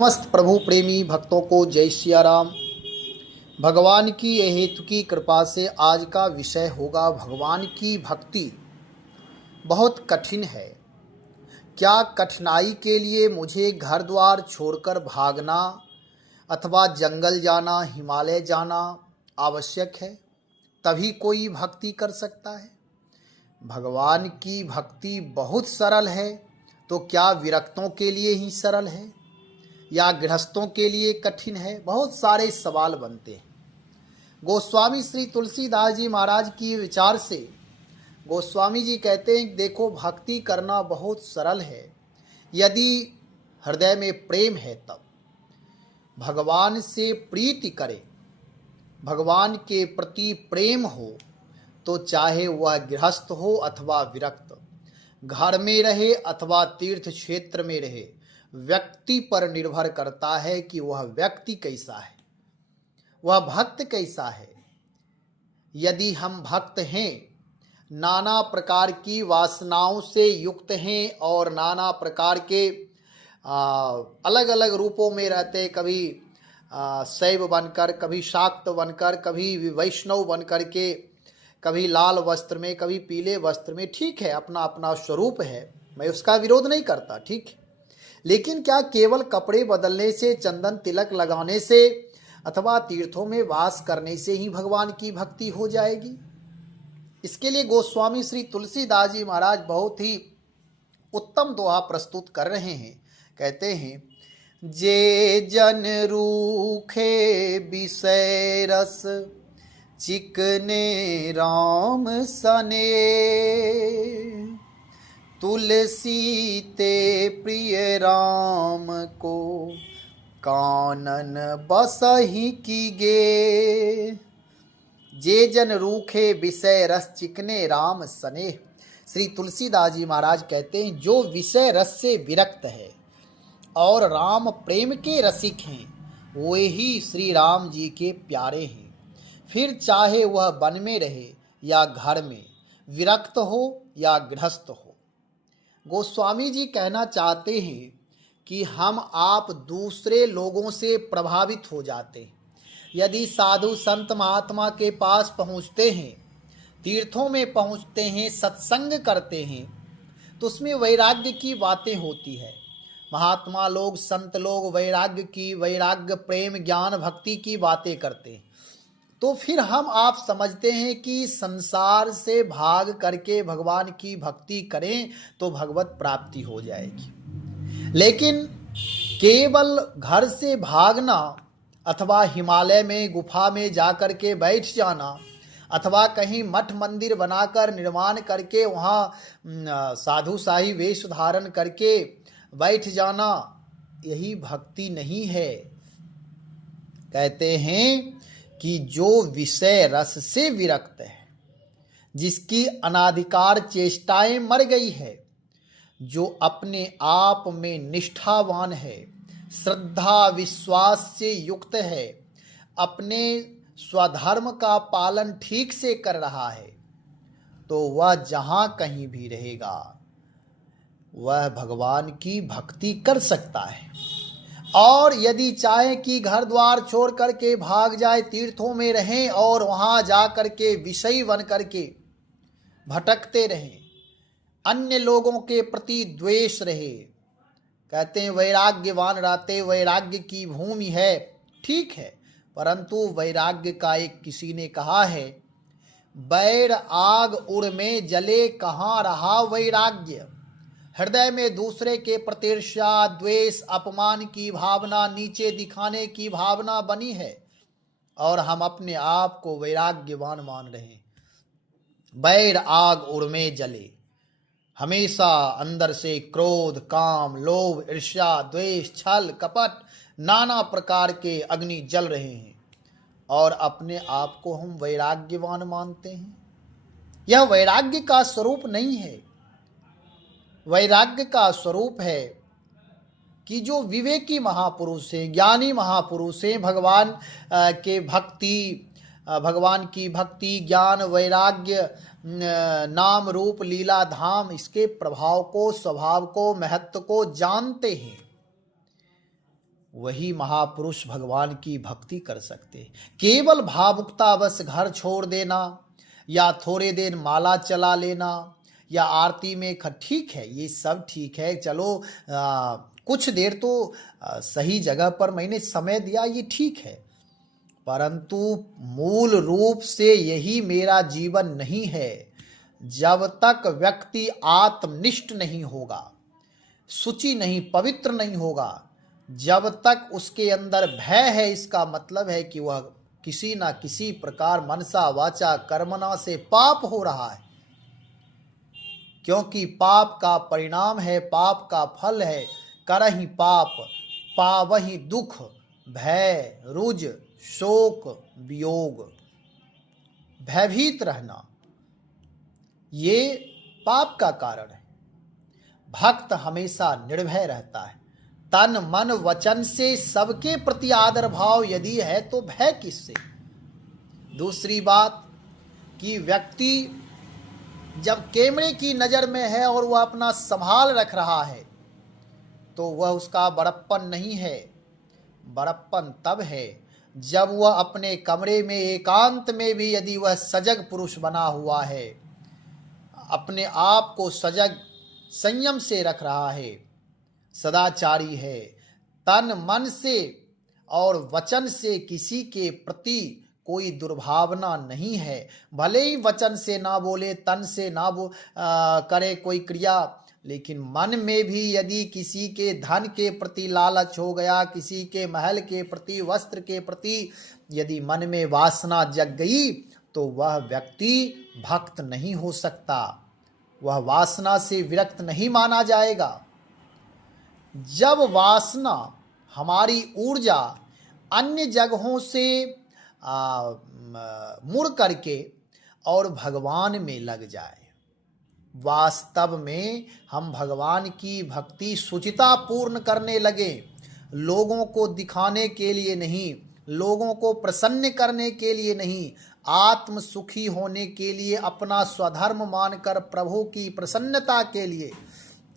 समस्त प्रभु प्रेमी भक्तों को जय सिया राम। भगवान की ये हेतु की कृपा से आज का विषय होगा भगवान की भक्ति बहुत कठिन है। क्या कठिनाई के लिए मुझे घर द्वार छोड़कर भागना अथवा जंगल जाना, हिमालय जाना आवश्यक है? तभी कोई भक्ति कर सकता है। भगवान की भक्ति बहुत सरल है, तो क्या विरक्तों के लिए ही सरल है या गृहस्थों के लिए कठिन है? बहुत सारे सवाल बनते हैं। गोस्वामी श्री तुलसीदास जी महाराज की विचार से गोस्वामी जी कहते हैं, देखो भक्ति करना बहुत सरल है यदि हृदय में प्रेम है तब। भगवान से प्रीति करे, भगवान के प्रति प्रेम हो, तो चाहे वह गृहस्थ हो अथवा विरक्त, घर में रहे अथवा तीर्थ क्षेत्र में रहे, व्यक्ति पर निर्भर करता है कि वह व्यक्ति कैसा है, वह भक्त कैसा है। यदि हम भक्त हैं, नाना प्रकार की वासनाओं से युक्त हैं और नाना प्रकार के अलग अलग रूपों में रहते, कभी शैव बनकर, कभी शाक्त बनकर, कभी वैष्णव बनकर के, कभी लाल वस्त्र में, कभी पीले वस्त्र में, ठीक है, अपना अपना स्वरूप है, मैं उसका विरोध नहीं करता, ठीक है। लेकिन क्या केवल कपड़े बदलने से, चंदन तिलक लगाने से अथवा तीर्थों में वास करने से ही भगवान की भक्ति हो जाएगी? इसके लिए गोस्वामी श्री तुलसीदास जी महाराज बहुत ही उत्तम दोहा प्रस्तुत कर रहे हैं। कहते हैं, जे जन रूखे विषय रस, चिकने राम सने, तुलसी ते प्रिय राम को, कानन बसहि कीगे। जे जन रूखे विषय रस, चिकने राम सने। श्री तुलसीदास जी महाराज कहते हैं, जो विषय रस से विरक्त है और राम प्रेम के रसिक हैं, वे ही श्री राम जी के प्यारे हैं। फिर चाहे वह वन में रहे या घर में, विरक्त हो या गृहस्थ हो। गोस्वामी जी कहना चाहते हैं कि हम आप दूसरे लोगों से प्रभावित हो जाते हैं। यदि साधु संत महात्मा के पास पहुंचते हैं, तीर्थों में पहुंचते हैं, सत्संग करते हैं, तो उसमें वैराग्य की बातें होती है। महात्मा लोग, संत लोग वैराग्य प्रेम ज्ञान भक्ति की बातें करते हैं। तो फिर हम आप समझते हैं कि संसार से भाग करके भगवान की भक्ति करें तो भगवत प्राप्ति हो जाएगी। लेकिन केवल घर से भागना अथवा हिमालय में गुफा में जाकर के बैठ जाना अथवा कहीं मठ मंदिर बनाकर निर्माण करके वहाँ साधु शाही वेश धारण करके बैठ जाना, यही भक्ति नहीं है। कहते हैं कि जो विषय रस से विरक्त है, जिसकी अनाधिकार चेष्टाएं मर गई है, जो अपने आप में निष्ठावान है, श्रद्धा विश्वास से युक्त है, अपने स्वधर्म का पालन ठीक से कर रहा है, तो वह जहां कहीं भी रहेगा वह भगवान की भक्ति कर सकता है। और यदि चाहे कि घर द्वार छोड़ करके भाग जाए, तीर्थों में रहें और वहां जा करके विषयी बन करके भटकते रहें, अन्य लोगों के प्रति द्वेष रहे, कहते हैं वैराग्यवान रहते, वैराग्य की भूमि है, ठीक है, परंतु वैराग्य का एक किसी ने कहा है, बैर आग उड़ में जले, कहाँ रहा वैराग्य। हृदय में दूसरे के प्रति ईर्ष्या, द्वेष, अपमान की भावना, नीचे दिखाने की भावना बनी है और हम अपने आप को वैराग्यवान मान रहे हैं। बैर आग उड़ में जले, हमेशा अंदर से क्रोध, काम, लोभ, ईर्ष्या, द्वेष, छल, कपट, नाना प्रकार के अग्नि जल रहे हैं और अपने आप को हम वैराग्यवान मानते हैं। यह वैराग्य का स्वरूप नहीं है। वैराग्य का स्वरूप है कि जो विवेकी महापुरुष हैं, ज्ञानी महापुरुष हैं, भगवान की भक्ति, ज्ञान, वैराग्य, नाम रूप लीला धाम, इसके प्रभाव को, स्वभाव को, महत्व को जानते हैं, वही महापुरुष भगवान की भक्ति कर सकते हैं। केवल भावुकतावश घर छोड़ देना या थोड़े देर माला चला लेना या आरती में ठीक है, ये सब ठीक है, चलो कुछ देर तो सही जगह पर मैंने समय दिया, ये ठीक है, परंतु मूल रूप से यही मेरा जीवन नहीं है। जब तक व्यक्ति आत्मनिष्ठ नहीं होगा, शुचि नहीं, पवित्र नहीं होगा, जब तक उसके अंदर भय है, इसका मतलब है कि वह किसी ना किसी प्रकार मनसा वाचा कर्मणा से पाप हो रहा है, क्योंकि पाप का परिणाम है, पाप का फल है करहि पाप, पावहि दुख, भय, रुज, शोक, वियोग। भयभीत रहना ये पाप का कारण है। भक्त हमेशा निर्भय रहता है, तन मन वचन से सबके प्रति आदर भाव यदि है तो भय किससे। दूसरी बात कि व्यक्ति जब कैमरे की नज़र में है और वह अपना संभाल रख रहा है तो वह उसका बड़प्पन नहीं है। बड़प्पन तब है जब वह अपने कमरे में एकांत में भी यदि वह सजग पुरुष बना हुआ है, अपने आप को सजग संयम से रख रहा है, सदाचारी है, तन मन से और वचन से किसी के प्रति कोई दुर्भावना नहीं है। भले ही वचन से ना बोले, तन से ना करे कोई क्रिया, लेकिन मन में भी यदि किसी के धन के प्रति लालच हो गया, किसी के महल के प्रति, वस्त्र के प्रति यदि मन में वासना जग गई तो वह व्यक्ति भक्त नहीं हो सकता, वह वासना से विरक्त नहीं माना जाएगा। जब वासना हमारी ऊर्जा अन्य जगहों से मुड़ करके और भगवान में लग जाए, वास्तव में हम भगवान की भक्ति शुचिता पूर्ण करने लगे, लोगों को दिखाने के लिए नहीं, लोगों को प्रसन्न करने के लिए नहीं, आत्म सुखी होने के लिए, अपना स्वधर्म मानकर प्रभु की प्रसन्नता के लिए,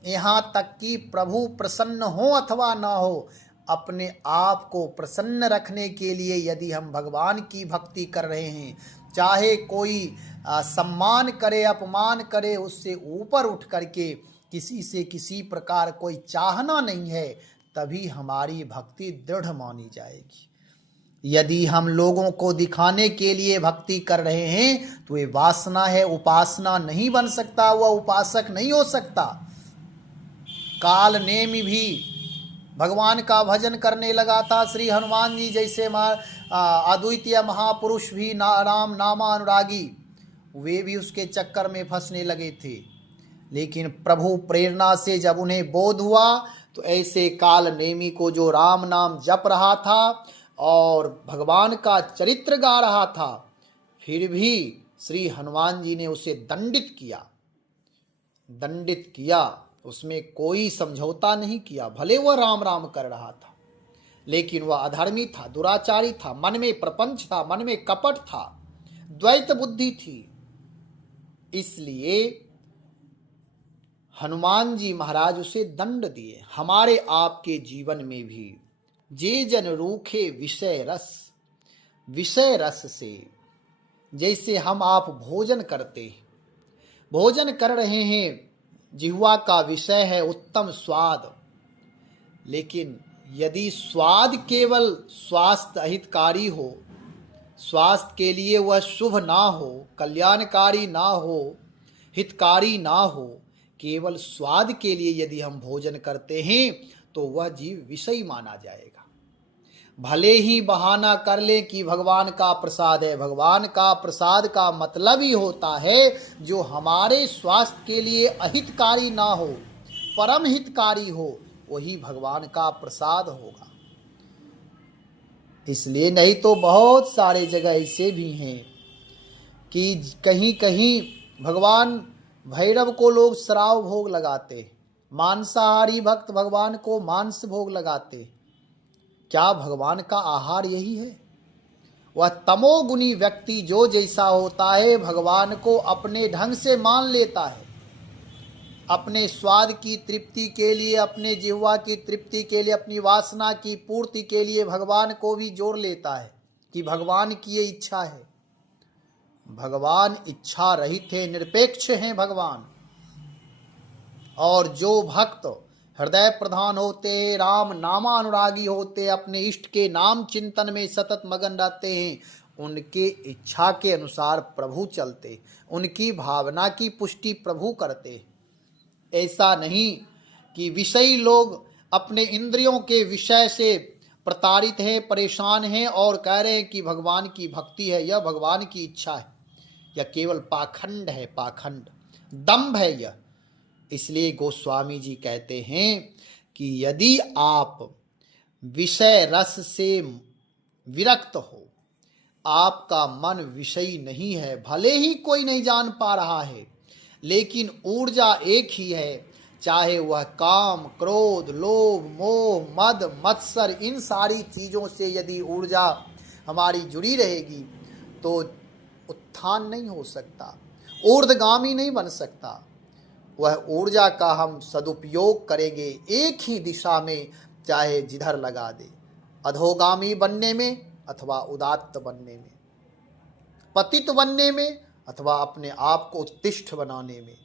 यहाँ तक कि प्रभु प्रसन्न हो अथवा ना हो, अपने आप को प्रसन्न रखने के लिए यदि हम भगवान की भक्ति कर रहे हैं, चाहे कोई सम्मान करे, अपमान करे, उससे ऊपर उठ करके किसी से किसी प्रकार कोई चाहना नहीं है, तभी हमारी भक्ति दृढ़ मानी जाएगी। यदि हम लोगों को दिखाने के लिए भक्ति कर रहे हैं तो ये वासना है, उपासना नहीं बन सकता, वह उपासक नहीं हो सकता। काल नेमि भी भगवान का भजन करने लगा था। श्री हनुमान जी जैसे अद्वितीय महापुरुष भी राम नामा अनुरागी, वे भी उसके चक्कर में फंसने लगे थे, लेकिन प्रभु प्रेरणा से जब उन्हें बोध हुआ तो ऐसे काल नेमी को जो राम नाम जप रहा था और भगवान का चरित्र गा रहा था, फिर भी श्री हनुमान जी ने उसे दंडित किया, उसमें कोई समझौता नहीं किया। भले वह राम राम कर रहा था, लेकिन वह अधर्मी था, दुराचारी था, मन में प्रपंच था, मन में कपट था, द्वैत बुद्धि थी। इसलिए हनुमान जी महाराज उसे दंड दिए। हमारे आपके जीवन में भी जे जन रूखे विषय रस से, जैसे हम आप भोजन कर रहे हैं, जिह्वा का विषय है उत्तम स्वाद, लेकिन यदि स्वाद केवल स्वास्थ्य अहितकारी हो, स्वास्थ्य के लिए वह शुभ ना हो, कल्याणकारी ना हो, हितकारी ना हो, केवल स्वाद के लिए यदि हम भोजन करते हैं तो वह जीव विषयी माना जाएगा। भले ही बहाना कर ले कि भगवान का प्रसाद है, भगवान का प्रसाद का मतलब ही होता है जो हमारे स्वास्थ्य के लिए अहितकारी ना हो, परम हितकारी हो, वही भगवान का प्रसाद होगा। इसलिए नहीं तो बहुत सारे जगह ऐसे भी हैं कि कहीं कहीं भगवान भैरव को लोग श्राव भोग लगाते, मांसाहारी भक्त भगवान को मांस भोग लगाते। क्या भगवान का आहार यही है? वह तमोगुनी व्यक्ति जो जैसा होता है भगवान को अपने ढंग से मान लेता है, अपने स्वाद की तृप्ति के लिए, अपने जिह्वा की तृप्ति के लिए, अपनी वासना की पूर्ति के लिए भगवान को भी जोड़ लेता है कि भगवान की ये इच्छा है। भगवान इच्छा रहित है, निरपेक्ष हैं भगवान। और जो भक्त हृदय प्रधान होते हैं, राम नामानुरागी होते, अपने इष्ट के नाम चिंतन में सतत मगन रहते हैं, उनके इच्छा के अनुसार प्रभु चलते, उनकी भावना की पुष्टि प्रभु करते। ऐसा नहीं कि विषयी लोग अपने इंद्रियों के विषय से प्रताड़ित हैं, परेशान हैं और कह रहे हैं कि भगवान की भक्ति है, यह भगवान की इच्छा है। यह केवल पाखंड है, पाखंड, दंभ है यह। इसलिए गोस्वामी जी कहते हैं कि यदि आप विषय रस से विरक्त हो, आपका मन विषयी नहीं है, भले ही कोई नहीं जान पा रहा है, लेकिन ऊर्जा एक ही है, चाहे वह काम, क्रोध, लोभ, मोह, मद, मत्सर, इन सारी चीज़ों से यदि ऊर्जा हमारी जुड़ी रहेगी तो उत्थान नहीं हो सकता, ऊर्ध्वगामी नहीं बन सकता। वह ऊर्जा का हम सदुपयोग करेंगे एक ही दिशा में, चाहे जिधर लगा दे, अधोगामी बनने में अथवा उदात्त बनने में, पतित बनने में अथवा अपने आप को उत्तिष्ठ बनाने में।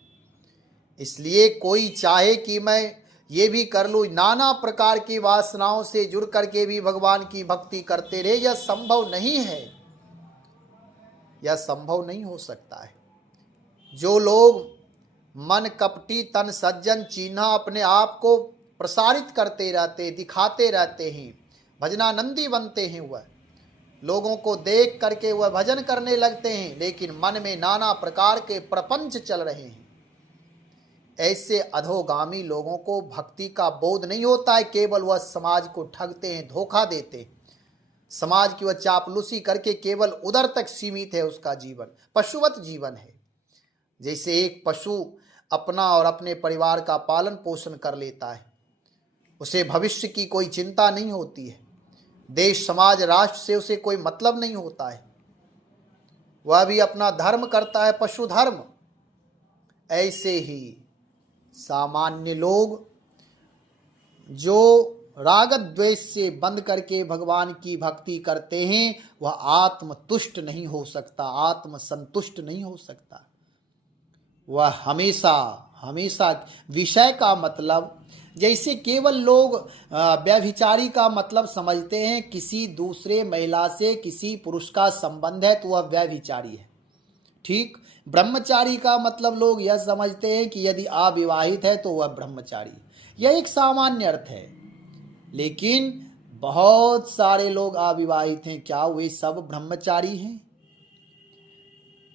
इसलिए कोई चाहे कि मैं ये भी कर लूँ, नाना प्रकार की वासनाओं से जुड़ करके भी भगवान की भक्ति करते रहे, यह संभव नहीं है, यह संभव नहीं हो सकता है। जो लोग मन कपटी तन सज्जन चीन्हा अपने आप को प्रसारित करते रहते, दिखाते रहते हैं, भजनानंदी बनते हैं, वह लोगों को देख करके वह भजन करने लगते हैं, लेकिन मन में नाना प्रकार के प्रपंच चल रहे हैं। ऐसे अधोगामी लोगों को भक्ति का बोध नहीं होता है, केवल वह समाज को ठगते हैं, धोखा देते हैं। समाज की वह चापलूसी करके केवल उधर तक सीमित है उसका जीवन, पशुवत जीवन है। जैसे एक पशु अपना और अपने परिवार का पालन पोषण कर लेता है, उसे भविष्य की कोई चिंता नहीं होती है, देश समाज राष्ट्र से उसे कोई मतलब नहीं होता है, वह भी अपना धर्म करता है, पशु धर्म। ऐसे ही सामान्य लोग जो राग द्वेष से बंद करके भगवान की भक्ति करते हैं, वह आत्मतुष्ट नहीं हो सकता, आत्म संतुष्ट नहीं हो सकता। वह हमेशा हमेशा विषय का मतलब, जैसे केवल लोग व्यभिचारी का मतलब समझते हैं, किसी दूसरे महिला से किसी पुरुष का संबंध है तो वह व्यभिचारी है। ठीक, ब्रह्मचारी का मतलब लोग यह समझते हैं कि यदि अविवाहित है तो वह ब्रह्मचारी। यह एक सामान्य अर्थ है, लेकिन बहुत सारे लोग अविवाहित हैं, क्या वे सब ब्रह्मचारी हैं?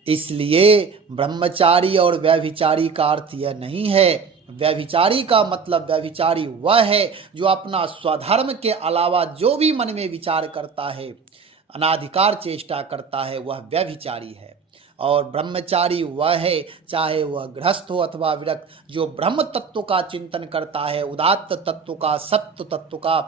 इसलिए ब्रह्मचारी और व्यभिचारी का अर्थ यह नहीं है। व्यभिचारी का मतलब, व्यभिचारी वह है जो अपना स्वधर्म के अलावा जो भी मन में विचार करता है, अनाधिकार चेष्टा करता है, वह व्यभिचारी है। और ब्रह्मचारी वह है, चाहे वह गृहस्थ हो अथवा विरक्त, जो ब्रह्म तत्व का चिंतन करता है, उदात्त तत्व का, सत्य तत्व का,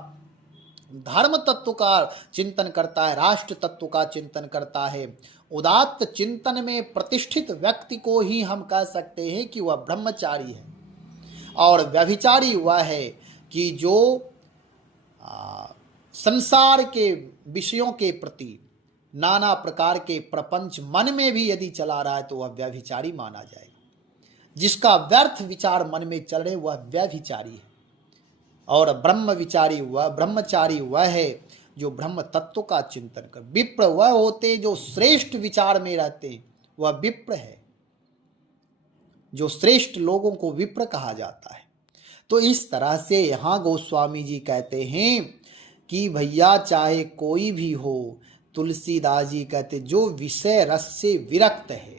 धर्म तत्व का चिंतन करता है, राष्ट्र तत्व का चिंतन करता है। उदात्त चिंतन में प्रतिष्ठित व्यक्ति को ही हम कह सकते हैं कि वह ब्रह्मचारी है। और व्यभिचारी वह है कि जो संसार के विषयों के प्रति नाना प्रकार के प्रपंच मन में भी यदि चला रहा है तो वह व्यभिचारी माना जाएगा। जिसका व्यर्थ विचार मन में चल रहे वह व्यभिचारी है। और ब्रह्मचारी वह है जो ब्रह्म तत्व का चिंतन कर। विप्र वह होते हैं जो श्रेष्ठ विचार में रहते हैं, वह विप्र है। जो श्रेष्ठ लोगों को विप्र कहा जाता है। तो इस तरह से यहाँ गोस्वामी जी कहते हैं कि भैया चाहे कोई भी हो, तुलसीदास जी कहते जो विषय रस से विरक्त है,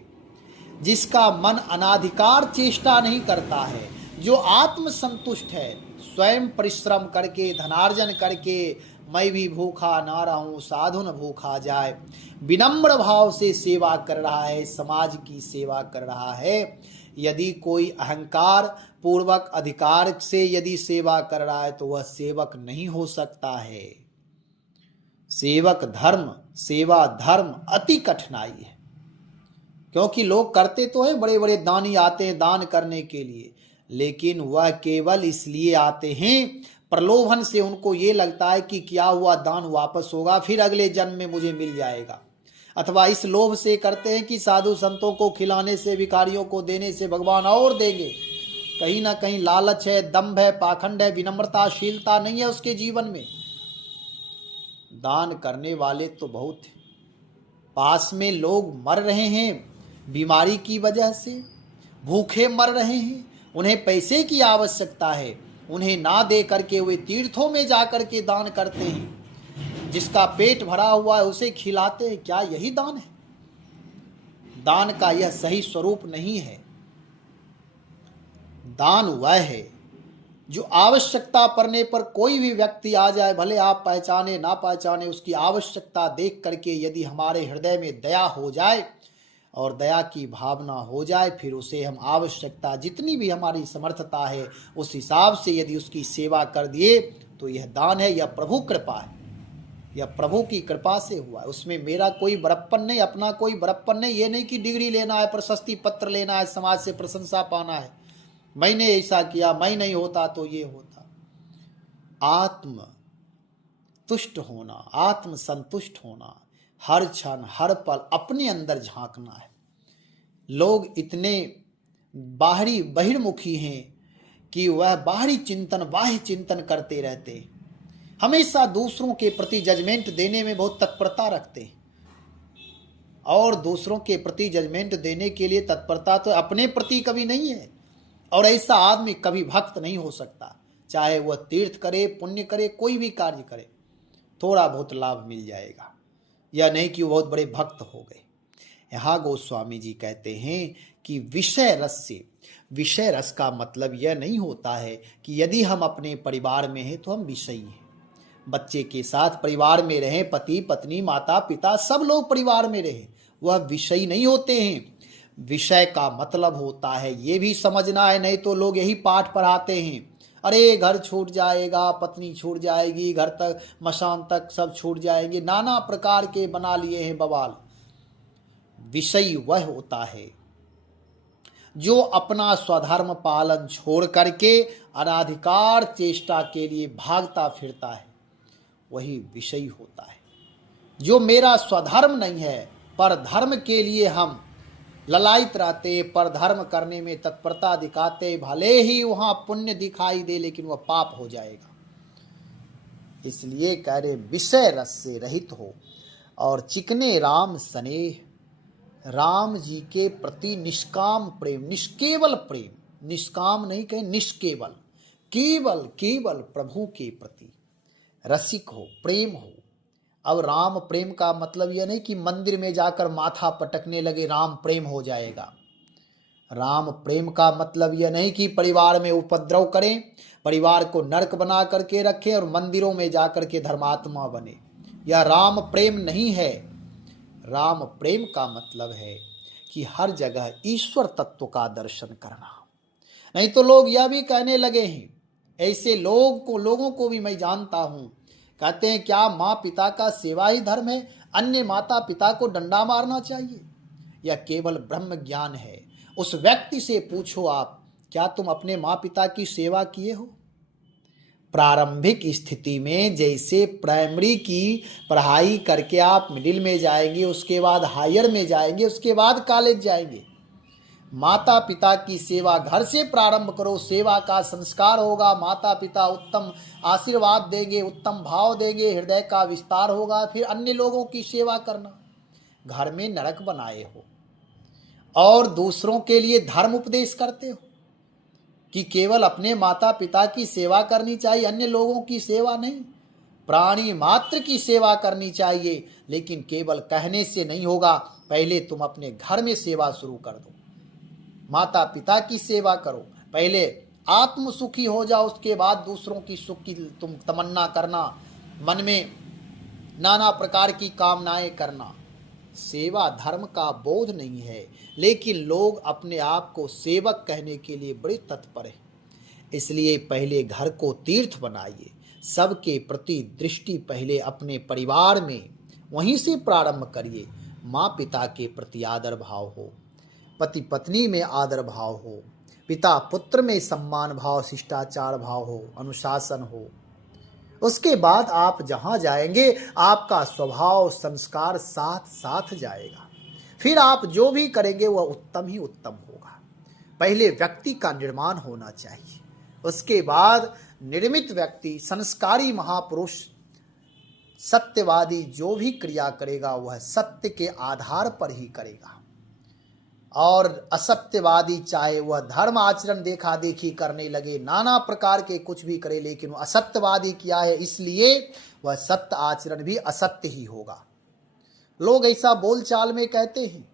जिसका मन अनाधिकार चेष्टा नहीं करता है, जो आत्म संतुष्ट है, स्वयं परिश्रम करके धनार्जन करके मैं भी भूखा ना रहूं, साधु न भूखा जाए, विनम्र भाव से सेवा कर रहा है, समाज की सेवा कर रहा है। यदि कोई अहंकार पूर्वक अधिकार से यदि सेवा कर रहा है तो वह सेवक नहीं हो सकता है। सेवक धर्म, सेवा धर्म अति कठिनाई है। क्योंकि लोग करते तो है, बड़े बड़े दानी आते हैं दान करने के लिए, लेकिन वह केवल इसलिए आते हैं, प्रलोभन से उनको ये लगता है कि किया हुआ दान वापस होगा, फिर अगले जन्म में मुझे मिल जाएगा। अथवा इस लोभ से करते हैं कि साधु संतों को खिलाने से, भिखारियों को देने से भगवान और देंगे। कहीं ना कहीं लालच है, दंभ है, पाखंड है, विनम्रताशीलता नहीं है उसके जीवन में। दान करने वाले तो बहुत हैं, पास में लोग मर रहे हैं बीमारी की वजह से, भूखे मर रहे हैं, उन्हें पैसे की आवश्यकता है, उन्हें ना दे करके वे तीर्थों में जा करके दान करते हैं। जिसका पेट भरा हुआ है उसे खिलाते हैं। क्या यही दान है? दान का यह सही स्वरूप नहीं है। दान वह है जो आवश्यकता पड़ने पर कोई भी व्यक्ति आ जाए, भले आप पहचाने ना पहचाने, उसकी आवश्यकता देख करके यदि हमारे हृदय में दया हो जाए और दया की भावना हो जाए, फिर उसे हम आवश्यकता जितनी भी हमारी समर्थता है उस हिसाब से यदि उसकी सेवा कर दिए तो यह दान है। यह प्रभु कृपा है, यह प्रभु की कृपा से हुआ है। उसमें मेरा कोई बड़प्पन नहीं, अपना कोई बड़प्पन नहीं। ये नहीं कि डिग्री लेना है, प्रशस्ति पत्र लेना है, समाज से प्रशंसा पाना है, मैंने ऐसा किया, मैं नहीं होता तो ये होता। आत्म तुष्ट होना, आत्म संतुष्ट होना, हर क्षण हर पल अपने अंदर झांकना है। लोग इतने बाहरी बहिर्मुखी हैं कि वह बाहरी चिंतन, बाह्य चिंतन करते रहते हैं, हमेशा दूसरों के प्रति जजमेंट देने में बहुत तत्परता रखते हैं। और दूसरों के प्रति जजमेंट देने के लिए तत्परता तो अपने प्रति कभी नहीं है। और ऐसा आदमी कभी भक्त नहीं हो सकता, चाहे वह तीर्थ करे, पुण्य करे, कोई भी कार्य करे, थोड़ा बहुत लाभ मिल जाएगा। यह नहीं कि वो बहुत बड़े भक्त हो गए। यहाँ गोस्वामी जी कहते हैं कि विषय रस से, विषय रस का मतलब यह नहीं होता है कि यदि हम अपने परिवार में हैं तो हम विषयी हैं। बच्चे के साथ परिवार में रहें, पति पत्नी माता पिता सब लोग परिवार में रहें, वह विषयी नहीं होते हैं। विषय का मतलब होता है, ये भी समझना है, नहीं तो लोग यही पाठ पढ़ाते हैं, अरे घर छूट जाएगा, पत्नी छूट जाएगी, घर तक मशान तक सब छूट जाएंगे, नाना प्रकार के बना लिए हैं बवाल। विषयी वह होता है जो अपना स्वधर्म पालन छोड़ करके अनाधिकार चेष्टा के लिए भागता फिरता है, वही विषयी होता है। जो मेरा स्वधर्म नहीं है, पर धर्म के लिए हम ललायित रहते, पर धर्म करने में तत्परता दिखाते, भले ही वहां पुण्य दिखाई दे लेकिन वह पाप हो जाएगा। इसलिए कह रहे विषय रस से रहित हो और चिकने राम स्नेह, राम जी के प्रति निष्काम प्रेम, निष्केवल प्रेम, निष्काम नहीं कहें, निष्केवल, केवल केवल प्रभु के प्रति रसिक हो, प्रेम हो। अब राम प्रेम का मतलब यह नहीं कि मंदिर में जाकर माथा पटकने लगे राम प्रेम हो जाएगा। राम प्रेम का मतलब यह नहीं कि परिवार में उपद्रव करें, परिवार को नरक बना करके रखें और मंदिरों में जाकर के धर्मात्मा बने। यह राम प्रेम नहीं है। राम प्रेम का मतलब है कि हर जगह ईश्वर तत्व का दर्शन करना। नहीं तो लोग यह भी कहने लगे हैं, ऐसे लोगों को भी मैं जानता हूं, कहते हैं क्या माँ पिता का सेवा ही धर्म है, अन्य माता पिता को डंडा मारना चाहिए? यह केवल ब्रह्म ज्ञान है। उस व्यक्ति से पूछो आप, क्या तुम अपने माँ पिता की सेवा किए हो? प्रारंभिक स्थिति में जैसे प्राइमरी की पढ़ाई करके आप मिडिल में जाएंगे, उसके बाद हायर में जाएंगे, उसके बाद कॉलेज जाएंगे। माता पिता की सेवा घर से प्रारंभ करो, सेवा का संस्कार होगा, माता पिता उत्तम आशीर्वाद देंगे, उत्तम भाव देंगे, हृदय का विस्तार होगा, फिर अन्य लोगों की सेवा करना। घर में नरक बनाए हो और दूसरों के लिए धर्म उपदेश करते हो कि केवल अपने माता पिता की सेवा करनी चाहिए, अन्य लोगों की सेवा नहीं, प्राणी मात्र की सेवा करनी चाहिए। लेकिन केवल कहने से नहीं होगा, पहले तुम अपने घर में सेवा शुरू कर दो, माता पिता की सेवा करो, पहले आत्म सुखी हो जाओ, उसके बाद दूसरों की सुख की तुम तमन्ना करना, मन में नाना प्रकार की कामनाएं करना। सेवा धर्म का बोध नहीं है, लेकिन लोग अपने आप को सेवक कहने के लिए बड़े तत्पर हैं। इसलिए पहले घर को तीर्थ बनाइए, सबके प्रति दृष्टि पहले अपने परिवार में वहीं से प्रारंभ करिए। माँ पिता के प्रति आदर भाव हो, पति पत्नी में आदर भाव हो, पिता पुत्र में सम्मान भाव, शिष्टाचार भाव हो, अनुशासन हो, उसके बाद आप जहां जाएंगे आपका स्वभाव संस्कार साथ साथ जाएगा। फिर आप जो भी करेंगे वह उत्तम ही उत्तम होगा। पहले व्यक्ति का निर्माण होना चाहिए, उसके बाद निर्मित व्यक्ति, संस्कारी महापुरुष, सत्यवादी जो भी क्रिया करेगा वह सत्य के आधार पर ही करेगा। और असत्यवादी चाहे वह धर्म आचरण देखा देखी करने लगे, नाना प्रकार के कुछ भी करे, लेकिन वह असत्यवादी किया है इसलिए वह सत्य आचरण भी असत्य ही होगा। लोग ऐसा बोलचाल में कहते हैं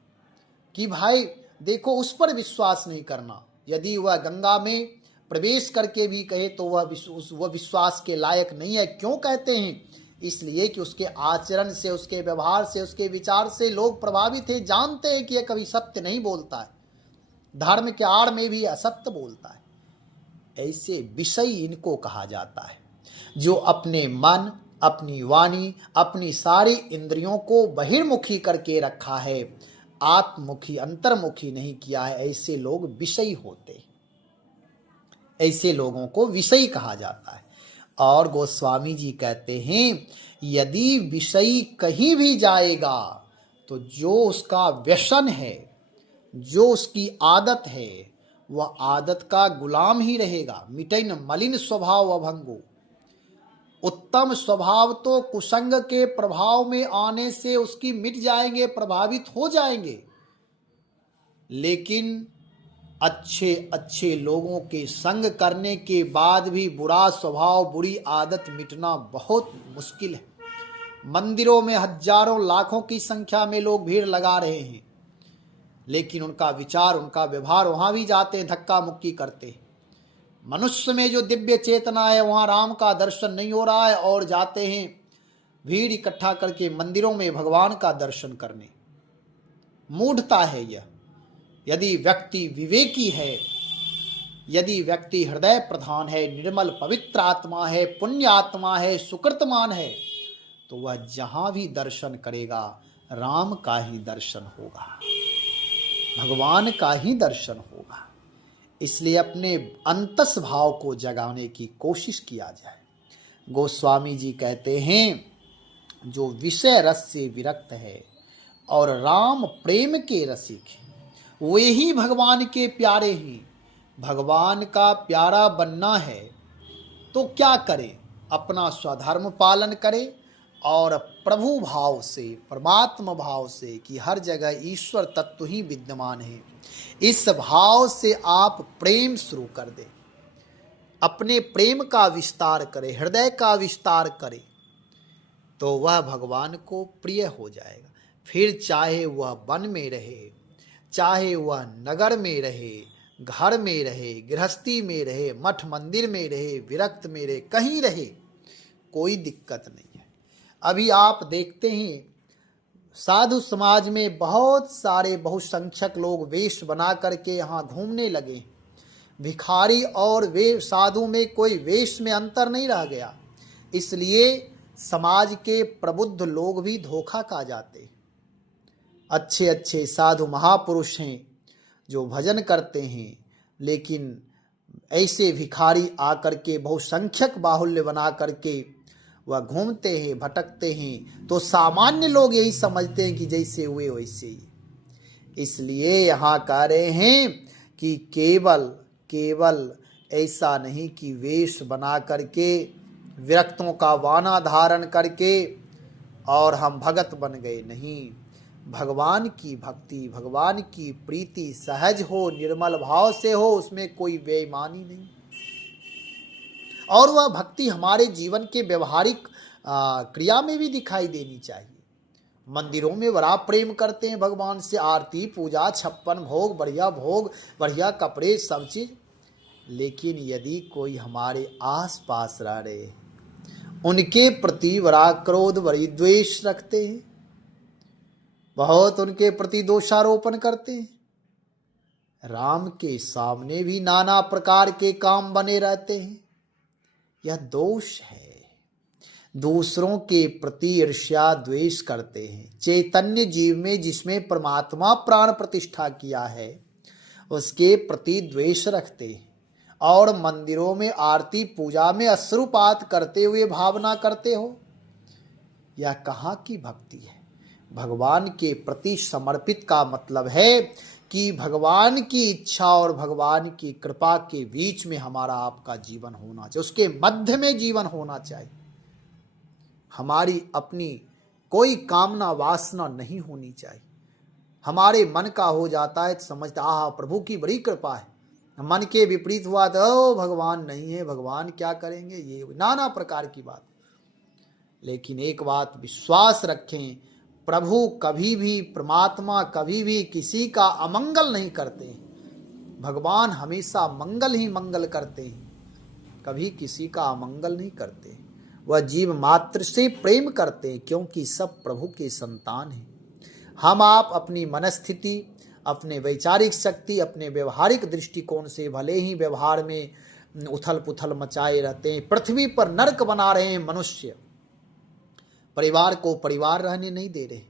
कि भाई देखो उस पर विश्वास नहीं करना, यदि वह गंगा में प्रवेश करके भी कहे तो वह विश्वास के लायक नहीं है। क्यों कहते हैं? इसलिए कि उसके आचरण से, उसके व्यवहार से, उसके विचार से लोग प्रभावित हैं, जानते हैं कि यह कभी सत्य नहीं बोलता है, धर्म के आड़ में भी असत्य बोलता है। ऐसे विषय इनको कहा जाता है, जो अपने मन, अपनी वाणी, अपनी सारी इंद्रियों को बहिर्मुखी करके रखा है, आत्ममुखी अंतर्मुखी नहीं किया है। ऐसे लोग विषयी होते हैं, ऐसे लोगों को विषयी कहा जाता है। और गोस्वामी जी कहते हैं यदि विषयी कहीं भी जाएगा तो जो उसका व्यसन है, जो उसकी आदत है, वह आदत का गुलाम ही रहेगा। मिटैन मलिन स्वभाव अभंगो। उत्तम स्वभाव तो कुसंग के प्रभाव में आने से उसकी मिट जाएंगे, प्रभावित हो जाएंगे, लेकिन अच्छे अच्छे लोगों के संग करने के बाद भी बुरा स्वभाव, बुरी आदत मिटना बहुत मुश्किल है। मंदिरों में हजारों लाखों की संख्या में लोग भीड़ लगा रहे हैं, लेकिन उनका विचार, उनका व्यवहार, वहां भी जाते हैं धक्का मुक्की करते। मनुष्य में जो दिव्य चेतना है वहां राम का दर्शन नहीं हो रहा है और जाते हैं भीड़ इकट्ठा करके मंदिरों में भगवान का दर्शन करने। मूढ़ता है यह। यदि व्यक्ति विवेकी है, यदि व्यक्ति हृदय प्रधान है, निर्मल पवित्र आत्मा है, पुण्य आत्मा है, सुकृतमान है, तो वह जहां भी दर्शन करेगा राम का ही दर्शन होगा, भगवान का ही दर्शन होगा। इसलिए अपने अंतस भाव को जगाने की कोशिश किया जाए। गोस्वामी जी कहते हैं जो विषय रस से विरक्त है और राम प्रेम के रसिक है, वे ही भगवान के प्यारे हैं। भगवान का प्यारा बनना है तो क्या करे? अपना स्वधर्म पालन करे और प्रभु भाव से, परमात्मा भाव से कि हर जगह ईश्वर तत्व ही विद्यमान है, इस भाव से आप प्रेम शुरू कर दें, अपने प्रेम का विस्तार करें, हृदय का विस्तार करें, तो वह भगवान को प्रिय हो जाएगा। फिर चाहे वह वन में रहे, चाहे वह नगर में रहे, घर में रहे, गृहस्थी में रहे, मठ मंदिर में रहे, विरक्त में रहे, कहीं रहे, कोई दिक्कत नहीं है। अभी आप देखते हैं साधु समाज में बहुत सारे बहुसंख्यक लोग वेश बना करके यहाँ घूमने लगे। भिखारी और वे साधु में कोई वेश में अंतर नहीं रह गया, इसलिए समाज के प्रबुद्ध लोग भी धोखा खा जाते। अच्छे अच्छे साधु महापुरुष हैं जो भजन करते हैं, लेकिन ऐसे भिखारी आकर के बहुसंख्यक बाहुल्य बना करके वह घूमते हैं, भटकते हैं, तो सामान्य लोग यही समझते हैं कि जैसे हुए वैसे ही। इसलिए यहाँ कह रहे हैं कि केवल ऐसा नहीं कि वेश बना करके, विरक्तों का वाना धारण करके और हम भगत बन गए, नहीं। भगवान की भक्ति, भगवान की प्रीति सहज हो, निर्मल भाव से हो, उसमें कोई बेईमानी नहीं। और वह भक्ति हमारे जीवन के व्यवहारिक क्रिया में भी दिखाई देनी चाहिए। मंदिरों में बड़ा प्रेम करते हैं भगवान से, आरती पूजा, 56 भोग, बढ़िया कपड़े, सब चीज, लेकिन यदि कोई हमारे आस पास रह रहे, उनके प्रति बड़ा क्रोध, बड़ी द्वेष रखते हैं, बहुत उनके प्रति दोषारोपण करते हैं, राम के सामने भी नाना प्रकार के काम बने रहते हैं, यह दोष है। दूसरों के प्रति ईर्ष्या द्वेष करते हैं। चैतन्य जीव में जिसमें परमात्मा प्राण प्रतिष्ठा किया है, उसके प्रति द्वेष रखते हैं और मंदिरों में आरती पूजा में अश्रुपात करते हुए भावना करते हो, यह कहाँ की भक्ति है? भगवान के प्रति समर्पित का मतलब है कि भगवान की इच्छा और भगवान की कृपा के बीच में हमारा आपका जीवन होना चाहिए, उसके मध्य में जीवन होना चाहिए। हमारी अपनी कोई कामना वासना नहीं होनी चाहिए। हमारे मन का हो जाता है तो समझता आह प्रभु की बड़ी कृपा है, मन के विपरीत हुआ तो भगवान नहीं है, भगवान क्या करेंगे, ये नाना प्रकार की बात। लेकिन एक बात विश्वास रखें, प्रभु कभी भी, परमात्मा कभी भी किसी का अमंगल नहीं करते हैं। भगवान हमेशा मंगल ही मंगल करते हैं, कभी किसी का अमंगल नहीं करते। वह जीव मात्र से प्रेम करते हैं क्योंकि सब प्रभु के संतान हैं। हम आप अपनी मनस्थिति, अपने वैचारिक शक्ति, अपने व्यवहारिक दृष्टिकोण से भले ही व्यवहार में उथल पुथल मचाए रहते हैं, पृथ्वी पर नरक बना रहे हैं मनुष्य, परिवार को परिवार रहने नहीं दे रहे।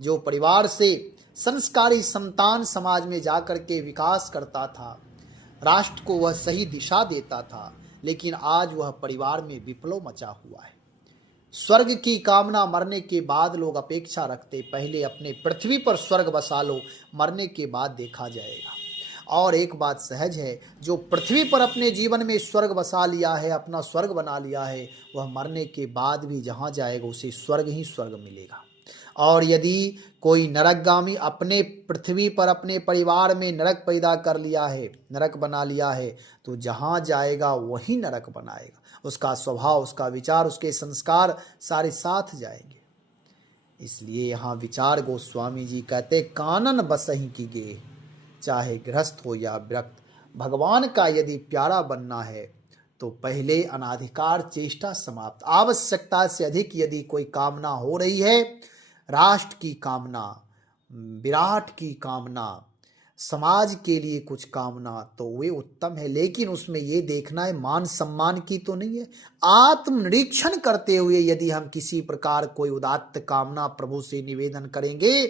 जो परिवार से संस्कारी संतान समाज में जाकर के विकास करता था, राष्ट्र को वह सही दिशा देता था, लेकिन आज वह परिवार में विप्लव मचा हुआ है। स्वर्ग की कामना मरने के बाद लोग अपेक्षा रखते, पहले अपने पृथ्वी पर स्वर्ग बसा लो, मरने के बाद देखा जाएगा। और एक बात सहज है, जो पृथ्वी पर अपने जीवन में स्वर्ग बसा लिया है, अपना स्वर्ग बना लिया है, वह मरने के बाद भी जहाँ जाएगा उसे स्वर्ग ही स्वर्ग मिलेगा। और यदि कोई नरकगामी अपने पृथ्वी पर अपने परिवार में नरक पैदा कर लिया है, नरक बना लिया है, तो जहाँ जाएगा वही नरक बनाएगा। उसका स्वभाव, उसका विचार, उसके संस्कार सारे साथ जाएंगे। इसलिए यहाँ विचार गोस्वामी जी कहते, कानन बसहि की गे, चाहे गृहस्थ हो या विरक्त, भगवान का यदि प्यारा बनना है तो पहले अनाधिकार चेष्टा समाप्त। आवश्यकता से अधिक यदि कोई कामना हो रही है, राष्ट्र की कामना, विराट की कामना, समाज के लिए कुछ कामना, तो वे उत्तम है, लेकिन उसमें ये देखना है मान सम्मान की तो नहीं है। आत्मनिरीक्षण करते हुए यदि हम किसी प्रकार कोई उदात्त कामना प्रभु से निवेदन करेंगे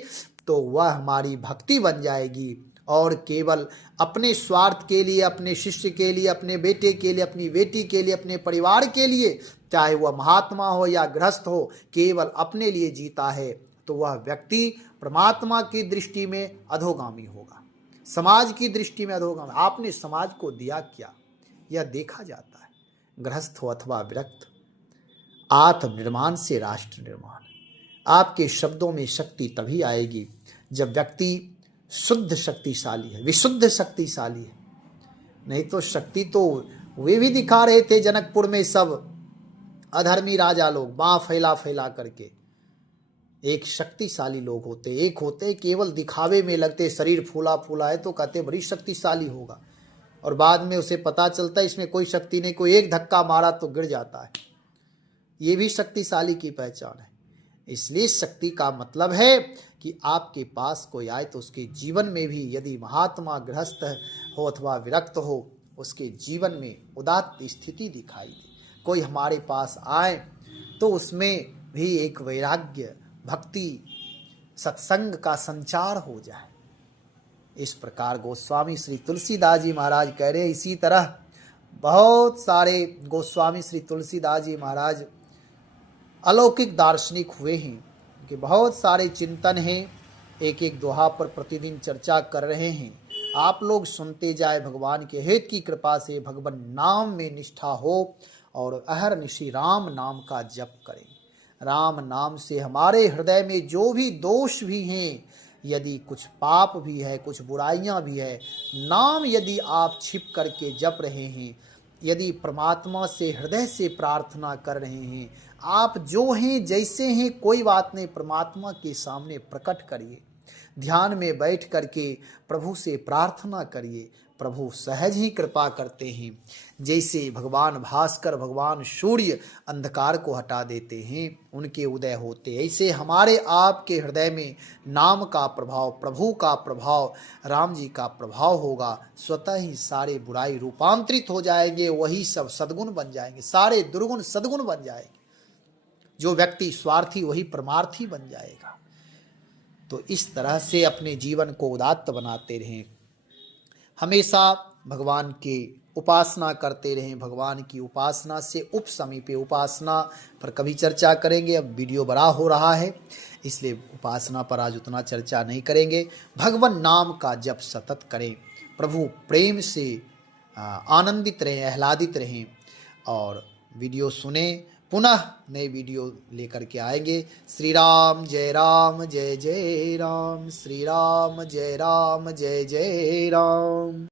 तो वह हमारी भक्ति बन जाएगी। और केवल अपने स्वार्थ के लिए, अपने शिष्य के लिए, अपने बेटे के लिए, अपनी बेटी के लिए, अपने परिवार के लिए, चाहे वह महात्मा हो या गृहस्थ हो, केवल अपने लिए जीता है तो वह व्यक्ति परमात्मा की दृष्टि में अधोगामी होगा, समाज की दृष्टि में अधोगामी। आपने समाज को दिया क्या, यह देखा जाता है। गृहस्थ हो अथवा विरक्त, आत्मनिर्माण से राष्ट्र निर्माण। आपके शब्दों में शक्ति तभी आएगी जब व्यक्ति शुद्ध शक्तिशाली है, विशुद्ध शक्तिशाली है। नहीं तो शक्ति तो वे भी दिखा रहे थे जनकपुर में, सब अधर्मी राजा लोग बाँ फैला फैला करके। एक शक्तिशाली लोग होते, एक होते केवल दिखावे में लगते, शरीर फूला फूला है तो कहते बड़ी शक्तिशाली होगा, और बाद में उसे पता चलता है इसमें कोई शक्ति नहीं, कोई एक धक्का मारा तो गिर जाता है। ये भी शक्तिशाली की पहचान है। इसलिए शक्ति का मतलब है कि आपके पास कोई आए तो उसके जीवन में भी, यदि महात्मा गृहस्थ हो अथवा विरक्त हो, उसके जीवन में उदात्त स्थिति दिखाई दे। कोई हमारे पास आए तो उसमें भी एक वैराग्य, भक्ति, सत्संग का संचार हो जाए। इस प्रकार गोस्वामी श्री तुलसीदास जी महाराज कह रहे। इसी तरह बहुत सारे गोस्वामी श्री तुलसीदास जी महाराज अलौकिक दार्शनिक हुए हैं, कि बहुत सारे चिंतन हैं, एक एक दोहा पर प्रतिदिन चर्चा कर रहे हैं। आप लोग सुनते जाए, भगवान के हेत की कृपा से भगवान नाम में निष्ठा हो और अहरनिशि राम नाम का जप करें। राम नाम से हमारे हृदय में जो भी दोष भी हैं, यदि कुछ पाप भी है, कुछ बुराइयां भी है, नाम यदि आप छिप करके जप रहे हैं, यदि परमात्मा से हृदय से प्रार्थना कर रहे हैं, आप जो हैं जैसे हैं कोई बात नहीं, परमात्मा के सामने प्रकट करिए, ध्यान में बैठ करके प्रभु से प्रार्थना करिए। प्रभु सहज ही कृपा करते हैं। जैसे भगवान भास्कर, भगवान सूर्य अंधकार को हटा देते हैं, उनके उदय होते, ऐसे हमारे आपके हृदय में नाम का प्रभाव, प्रभु का प्रभाव, राम जी का प्रभाव होगा। स्वतः ही सारे बुराई रूपांतरित हो जाएंगे, वही सब सद्गुण बन जाएंगे, सारे दुर्गुण सद्गुण बन जाएंगे। जो व्यक्ति स्वार्थी वही परमार्थी बन जाएगा। तो इस तरह से अपने जीवन को उदात्त बनाते रहें। हमेशा भगवान की उपासना करते रहें। भगवान की उपासना से उपसमीपे उपासना पर कभी चर्चा करेंगे। अब वीडियो बड़ा हो रहा है इसलिए उपासना पर आज उतना चर्चा नहीं करेंगे। भगवान नाम का जप सतत करें, प्रभु प्रेम से आनंदित रहें, आह्लादित रहें और वीडियो सुने। पुनः नए वीडियो लेकर के आएंगे। श्री राम जय राम, जय जय राम। श्री राम जय राम, जय जय राम।